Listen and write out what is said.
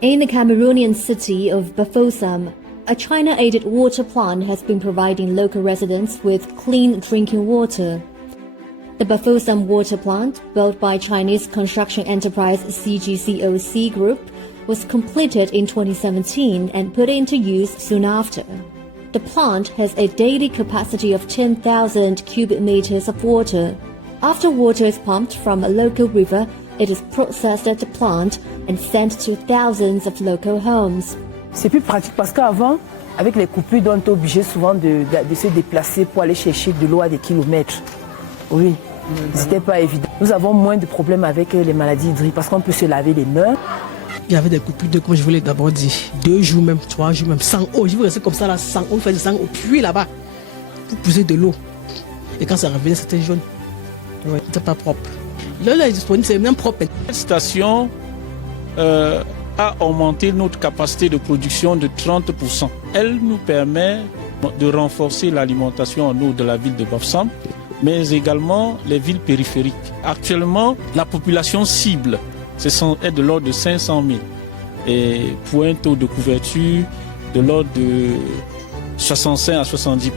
In the Cameroonian city of Bafoussam, a China-aided water plant has been providing local residents with clean drinking water. The Bafoussam water plant, built by Chinese construction enterprise CGCOC Group, was completed in 2017 and put into use soon after. The plant has a daily capacity of 10,000 cubic meters of water. After water is pumped from a local river, it is processed at the plant and sent to thousands of local homes. C'est plus pratique parce qu'avant, avec les coupures, on était obligé souvent de se déplacer pour aller chercher de l'eau à des kilomètres. Oui, c'était pas évident. Nous avons moins de problèmes avec les maladies hydriques parce qu'on peut se laver les mains. Il y avait des coupures de, comme je voulais d'abord dire, 2 jours même, 3 jours même, sans eau. Je veux rester comme ça là, sans eau, on fait du sang au puits là-bas pour pousser de l'eau. Et quand ça revenait, c'était jaune. Ouais, c'était pas propre. L'eau là est disponible, c'est même propre. Cette station a augmenté notre capacité de production de 30%. Elle nous permet de renforcer l'alimentation en eau de la ville de Bafoussam, mais également les villes périphériques. Actuellement, la population cible est de l'ordre de 500 000 et pour un taux de couverture de l'ordre de 65 à 70%.